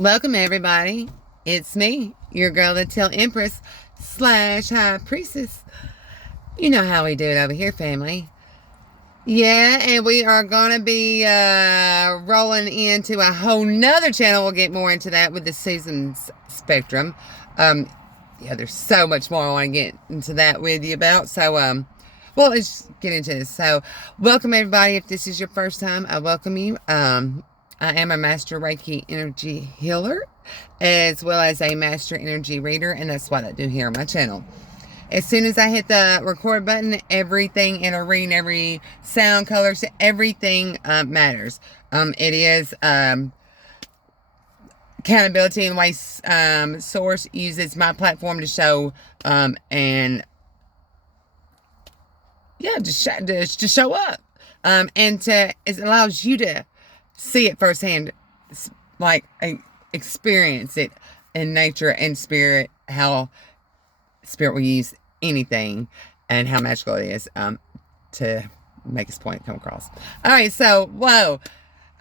Welcome, everybody. It's me, your girl, the Teal Empress / High Priestess. You know how we do it over here, family. Yeah, and we are going to be rolling into a whole nother channel. We'll get more into that with the seasons spectrum. Yeah, there's so much more I want to get into that with you about. So, well, let's get into this. So, welcome, everybody. If this is your first time, I welcome you. I am a Master Reiki Energy Healer, as well as a Master Energy Reader, and that's what I do here on my channel. As soon as I hit the record button, everything in a reading, every sound, colors, everything matters. It is accountability and way Source uses my platform to show and yeah, just show up, and it allows you to see it firsthand, like experience it in nature and spirit, how spirit will use anything and how magical it is to make his point come across. All right, so whoa,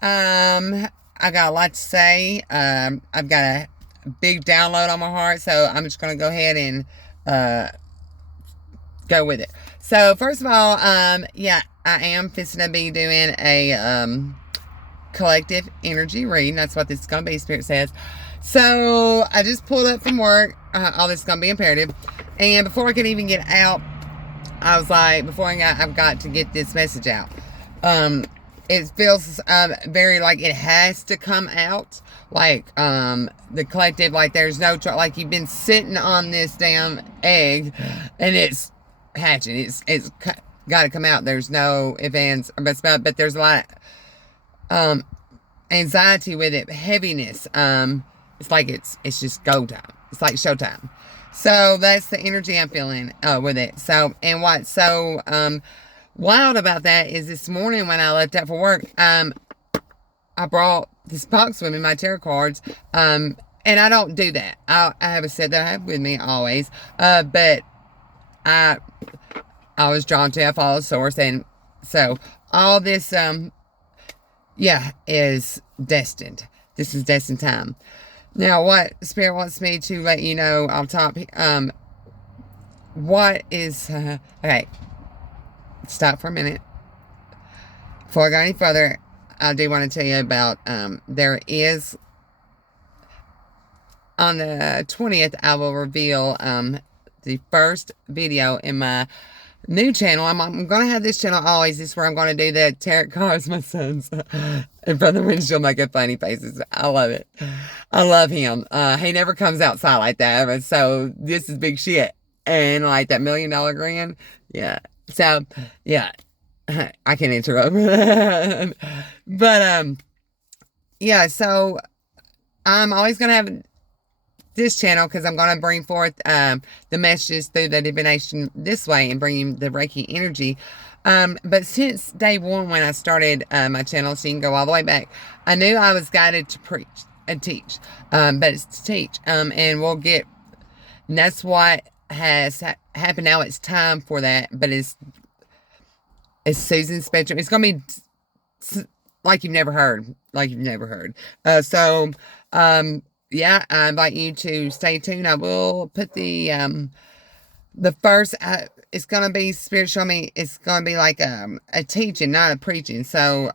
I got a lot to say. I've got a big download on my heart, so I'm just gonna go ahead and go with it. So first of all, yeah, I am fixing to be doing a collective energy reading. That's what this is going to be, Spirit says. So I just pulled up from work. All this is going to be imperative. And before I could even get out, I was like, I've got to get this message out. It feels very like it has to come out. Like the collective, like there's no, like you've been sitting on this damn egg and it's hatching. It's got to come out. There's no ifs, ands, or buts about it, but there's a lot anxiety with it, heaviness. It's like it's just go time. It's like showtime. So that's the energy I'm feeling with it. So, and what's so wild about that is this morning when I left out for work, I brought this box with me, my tarot cards, and I don't do that. I have a set that I have with me always, but I was drawn to, I follow Source, and so all this yeah, is destined. This is destined time. Now, what Spirit wants me to let you know off top, what is, okay, stop for a minute. Before I go any further, I do want to tell you about, there is, on the 20th, I will reveal, the first video in my new channel. I'm going to have this channel always. This is where I'm going to do the tarot cards. My son's in front of the windshield making funny faces. I love it. I love him. He never comes outside like that. But so this is big shit. And like that $1 million grin. Yeah. So, yeah. I can interrupt. But, yeah. So I'm always going to have this channel because I'm going to bring forth the messages through the divination this way and bring the Reiki energy. But since day one when I started my channel, so you can go all the way back, I knew I was guided to preach and teach, but it's to teach, and we'll get, and that's what has happened now. It's time for that, but it's season spectrum. It's going to be like you've never heard, so yeah, I invite you to stay tuned. I will put the first, it's going to be, Spirit show me, it's going to be like a teaching, not a preaching. So,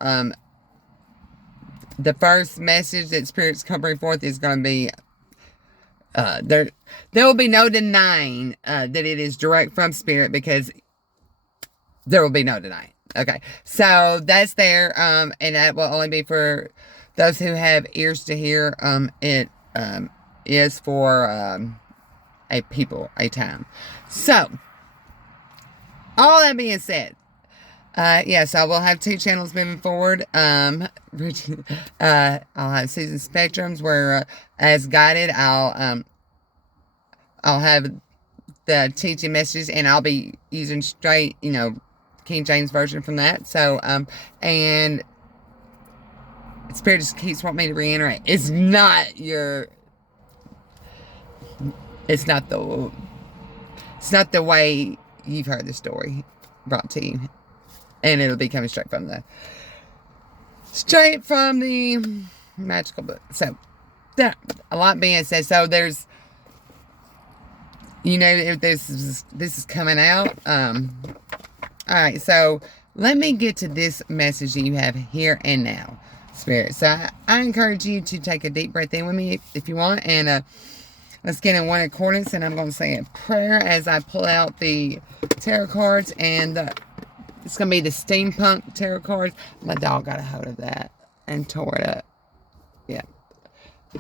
the first message that Spirit's going to bring forth is going to be, there will be no denying, that it is direct from Spirit, because there will be no denying. Okay. So that's there. And that will only be for those who have ears to hear. It is for a people, a time. So, all that being said, yes, I will have 2 channels moving forward. I'll have season spectrums where, as guided, I'll have the teaching messages, and I'll be using straight, King James version from that. So, and Spirit just keeps wanting me to reiterate. It's not the way you've heard the story brought to you. And it'll be coming straight from the magical book. So, that a lot being said. So there's, you know, if this is coming out. All right, so let me get to this message that you have here and now, Spirit. So I encourage you to take a deep breath in with me if you want, and let's get in one accordance, and I'm going to say a prayer as I pull out the tarot cards, and it's going to be the steampunk tarot cards. My dog got a hold of that and tore it up. Yeah.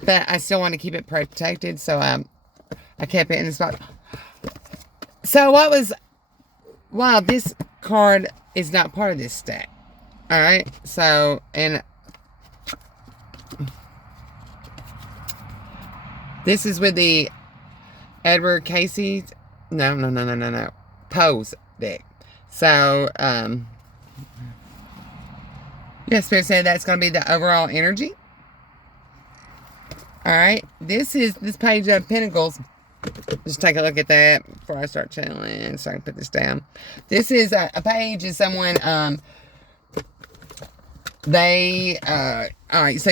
But I still want to keep it protected, so I kept it in the spot. So wow, this card is not part of this stack. Alright, so, and this is with the Edward Casey, no, Pose deck. So, yes, Spirit said that's going to be the overall energy. Alright, this is this Page of Pentacles. Just take a look at that before I start channeling, so I can put this down. This is a page is someone, alright, so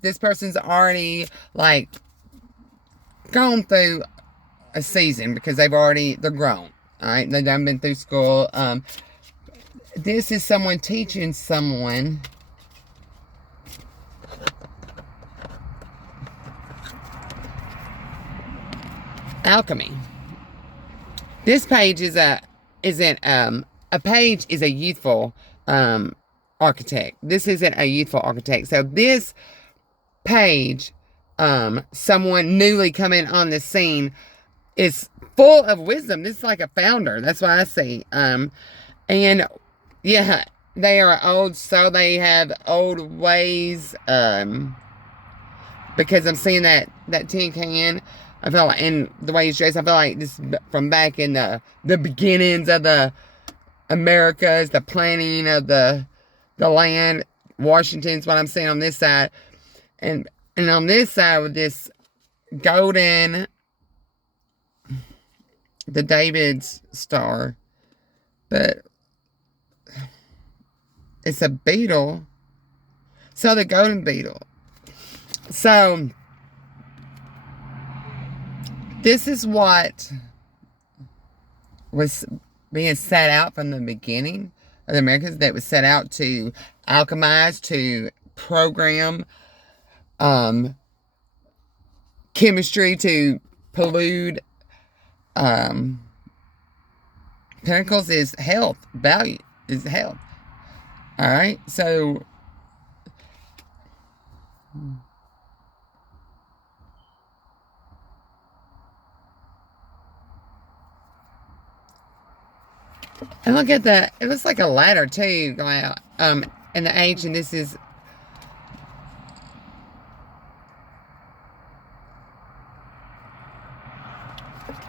this person's already, like, gone through a season because they're grown. Alright, they've done been through school. This is someone teaching someone alchemy. This page is a youthful architect. This isn't a youthful architect. So this page, someone newly coming on the scene, is full of wisdom. This is like a founder. That's what I see. And yeah, they are old, so they have old ways. Because I'm seeing that tin can. I feel like, in the way he's dressed, I feel like this from back in the beginnings of the Americas, the planning of the land. Washington's what I'm seeing on this side. And on this side with this golden, the David's star. But it's a beetle. So the golden beetle. So this is what was being set out from the beginning of the Americans, that was set out to alchemize, to program chemistry, to pollute. Pentacles is health, value is health. Alright, so and look at that. It looks like a ladder too going out. And the age, and this is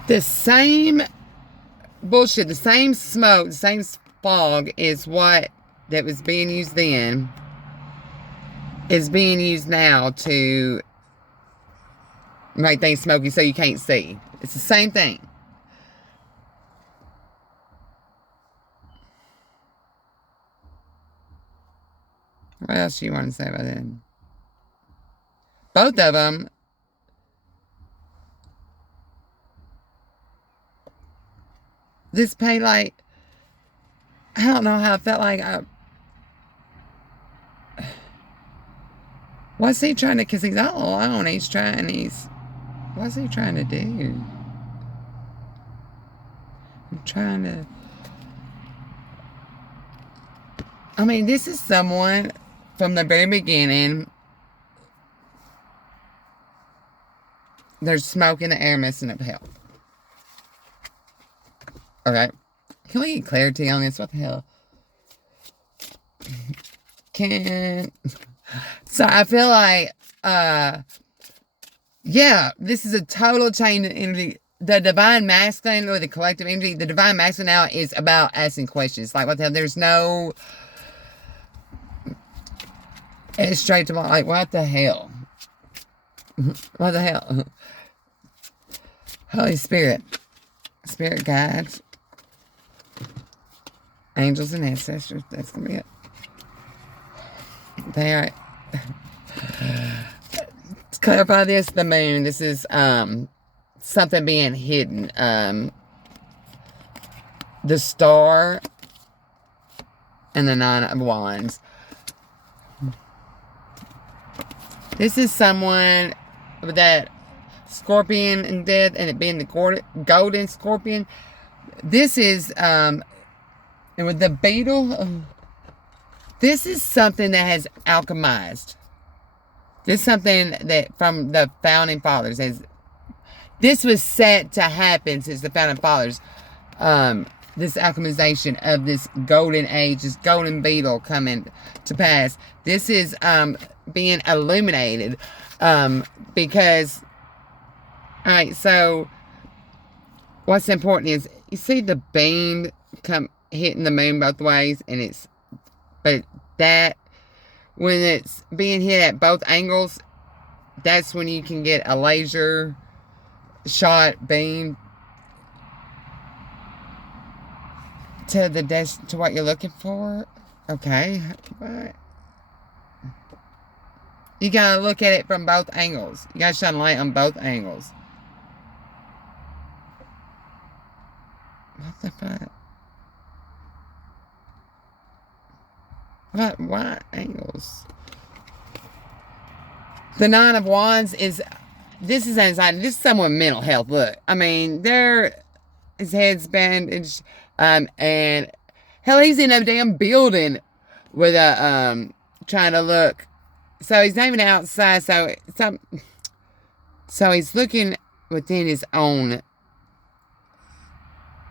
the same bullshit, the same smoke, the same fog is what that was being used then is being used now to make things smoky so you can't see. It's the same thing. What else do you want to say about that? Both of them. This pay light, I don't know how I felt like what's he trying to, because he's all alone, what's he trying to do? I'm trying to, I mean, this is someone from the very beginning. There's smoke in the air messing up health. Okay. Can we get clarity on this? What the hell? So I feel like, yeah, this is a total change in energy. The divine masculine or the collective energy, the divine masculine now is about asking questions. Like, what the hell? There's no, it's straight to my, like, what the hell? What the hell? Holy Spirit. Spirit guides. Angels and ancestors. That's going to be it. They are. clarify this, the moon. This is something being hidden. The star and the Nine of Wands. This is someone with that scorpion in death, and it being the golden scorpion. This is with the beetle. This is something that has alchemized. This is something that from the founding fathers has. This was set to happen since the founding fathers. This alchemization of this golden age, this golden beetle coming to pass. This is being illuminated because, alright, so what's important is you see the beam come hitting the moon both ways, and but that when it's being hit at both angles, that's when you can get a laser shot beam to what you're looking for. Okay, but you gotta look at it from both angles. You gotta shine light on both angles. What the fuck? What angles? The Nine of Wands is. This is anxiety. This is someone with mental health. Look, I mean, his head's bandaged. And hell, he's in a damn building with a trying to look. So he's not even outside. So he's looking within his own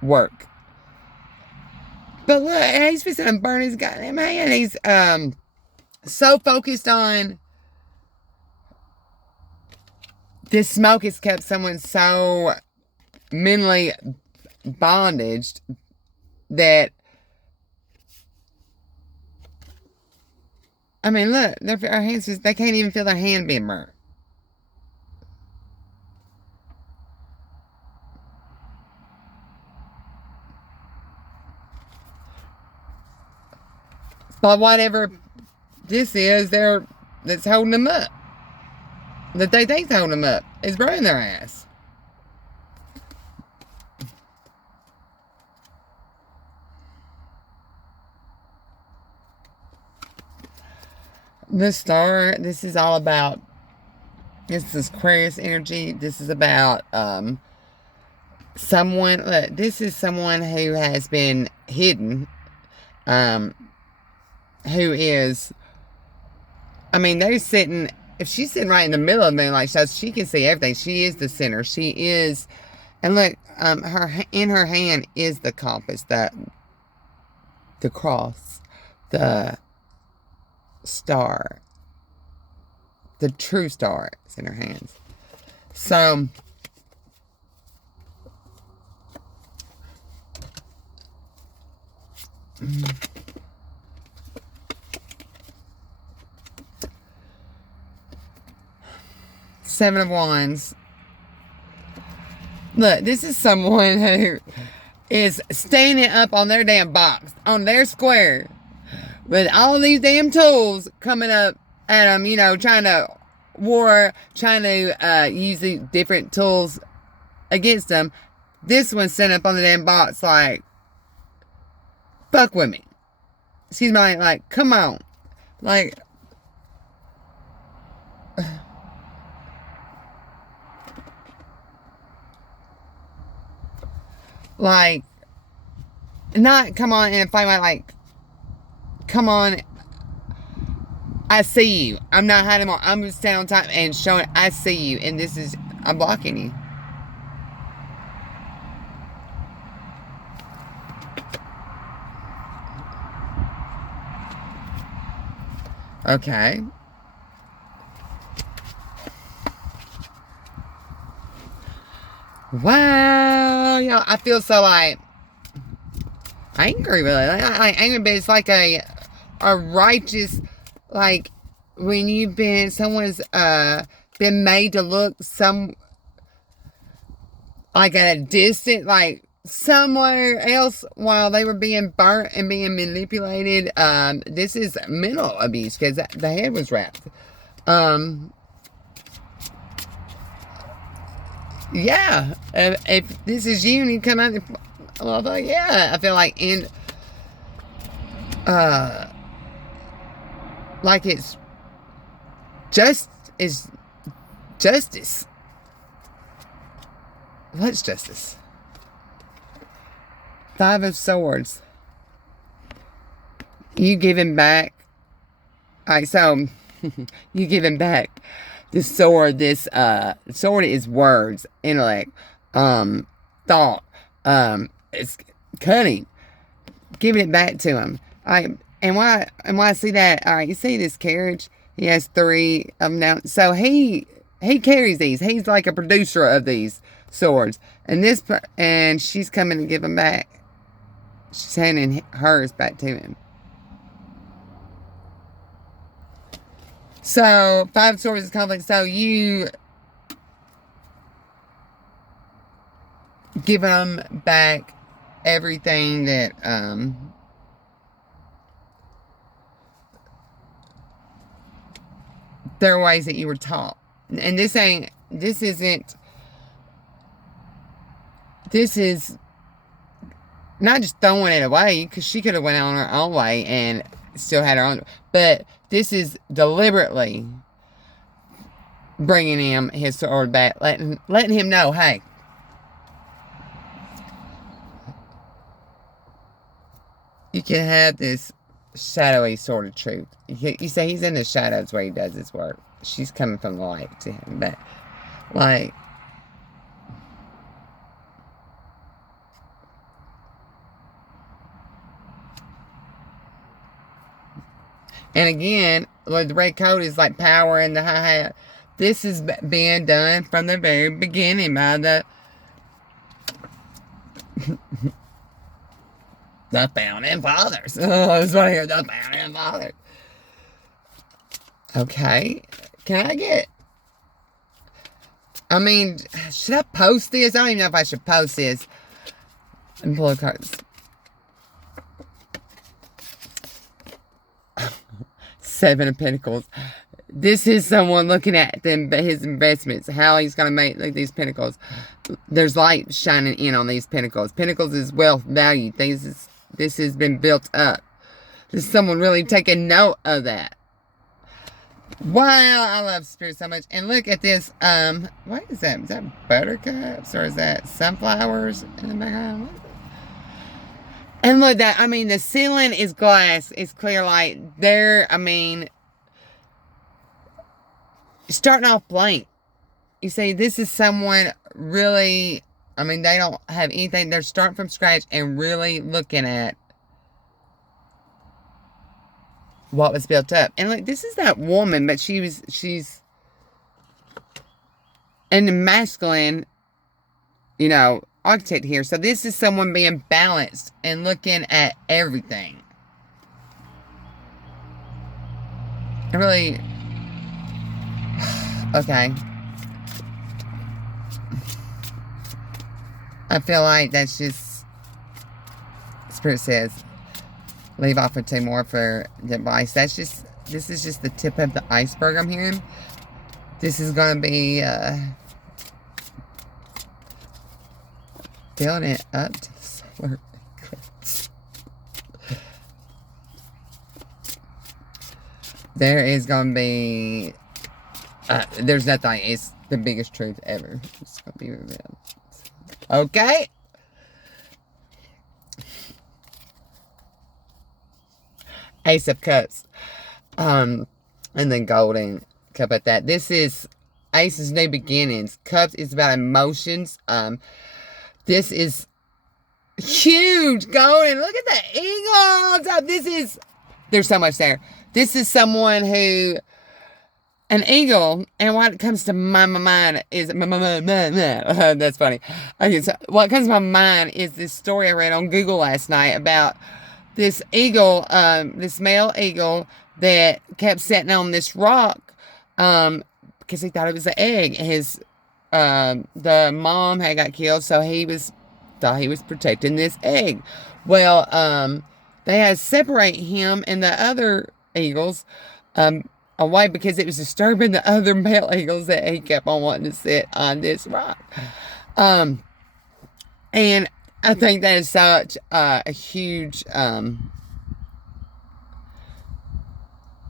work. But look, he's fixing to burn his goddamn hand. He's so focused on this smoke has kept someone so mentally bondaged that, I mean, look, our hands just, they can't even feel their hand being burnt. But whatever this is, that's holding them up. That they think's holding them up is burning their ass. The star, this is all about, this is Aquarius energy. This is about someone, look, this is someone who has been hidden, who is, I mean, they're sitting, if she's sitting right in the middle of the moon, like, so she can see everything. She is the center. She is, and look, in her hand is the compass, the cross, the star, the true star is in her hands. So, Seven of Wands. Look, this is someone who is standing up on their damn box, on their square, with all these damn tools coming up at them, you know, trying to use the different tools against them. This one's sitting up on the damn box like, fuck with me. Excuse me, like, come on. Like, not come on in a fight, like, come on, I see you. I'm not hiding on. I'm just standing on top and showing I see you. And this is, I'm blocking you. Okay. Wow. You know, I feel so like angry, really. Like angry, but it's like a righteous, like when someone's been made to look like at a distant, like somewhere else while they were being burnt and being manipulated. This is mental abuse because the head was wrapped. yeah, if this is you and you come out, well, yeah, I feel like uh, like it's just is justice. What's justice? Five of Swords. You give him back. Alright, so you give him back this sword. This sword is words, intellect, thought, it's cunning. Giving it back to him. Alright, and why I see that, alright, you see this carriage? He has 3 of them now. So he carries these. He's like a producer of these swords. And she's coming to give them back. She's handing hers back to him. So, 5 swords is conflict. So, you give them back everything that, there are ways that you were taught. And this is not just throwing it away, because she could have went on her own way and still had her own, but this is deliberately bringing him his sword back, letting him know, hey, you can have this shadowy sort of truth. You say he's in the shadows where he does his work. She's coming from the light to him, but like, and again, like the red coat is like power and the high hat. This is being done from the very beginning by the founding fathers. Oh, I just want to hear the founding fathers. Okay, can I get? I mean, should I post this? I don't even know if I should post this. And pull the cards. Seven of Pentacles. This is someone looking at his investments, how he's going to make these pentacles. There's light shining in on these pentacles. Pentacles is wealth, value. This has been built up. There's someone really taking note of that. Wow, I love Spirit so much. And look at this. What is that? Is that buttercups or is that sunflowers in the background? And look, that, I mean, the ceiling is glass. It's clear light. There, I mean, starting off blank. You see, this is someone really, I mean, they don't have anything. They're starting from scratch and really looking at what was built up. And look, this is that woman, but she's in the masculine, you know, architect here. So this is someone being balanced and looking at everything. I really, okay. I feel like that's just, Spirit says, leave off with 2 more for the advice. This is just the tip of the iceberg I'm hearing. This is going to be, building it up to the solar eclipse. There is going to be, there's nothing, it's the biggest truth ever. It's going to be revealed. Okay? Ace of Cups. And then Golden Cup at that. This is Ace is new beginnings. Cups is about emotions. This is huge. Golden. Look at the eagle. This is, there's so much there. This is someone who, an eagle, and what comes to my mind is, that's funny. Okay, so what comes to my mind is this story I read on Google last night about this eagle, this male eagle that kept sitting on this rock, because he thought it was an egg. The mom had got killed, so thought he was protecting this egg. Well, they had to separate him and the other eagles, away because it was disturbing the other male eagles that he kept on wanting to sit on this rock. And I think that is such a huge,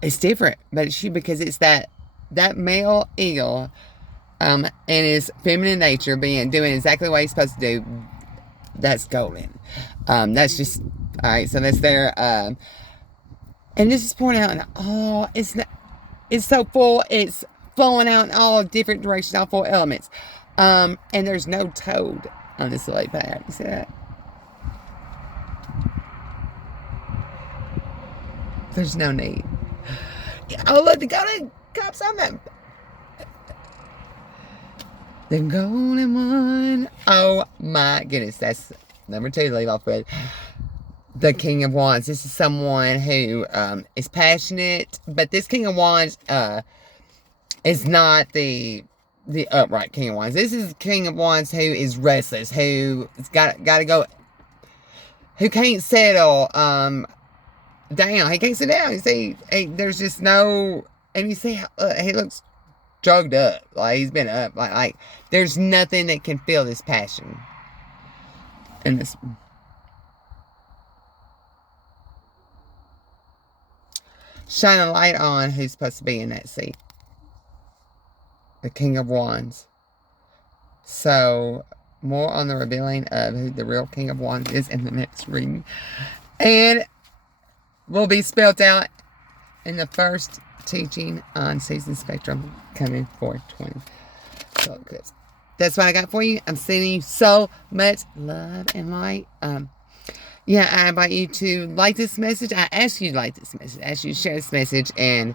it's different, but it's because it's that male eagle, and his feminine nature doing exactly what he's supposed to do. That's golden. That's just, all right, so that's there. And this is pouring out, and it's so full, it's flowing out in all different directions, all 4 elements. And there's no toad on this lily pad. You see that? There's no need. Oh, look, the golden cups on them. The golden one. Oh my goodness, that's number 2 to leave off with. The King of Wands. This is someone who is passionate, but this King of Wands is not the upright King of Wands. This is King of Wands who is restless, who's got to go, who can't settle down. He can't sit down. You see, there's just no, and you see how he looks drugged up, like he's been up, like there's nothing that can fill this passion. And this. Shine a light on who's supposed to be in that seat. The King of Wands. So, more on the revealing of who the real King of Wands is in the next reading. And will be spelled out in the first teaching on Season Spectrum coming for 20. So, good. That's what I got for you. I'm sending you so much love and light. Yeah, I invite you to like this message. I ask you to like this message. I ask you to share this message. And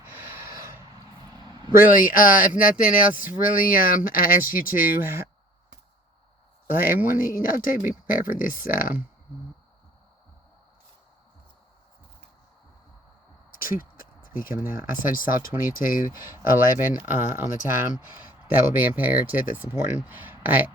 really, if nothing else, really, I ask you to let everyone, to be prepared for this truth to be coming out. I just saw 22:11 on the time. That will be imperative. That's important. All right.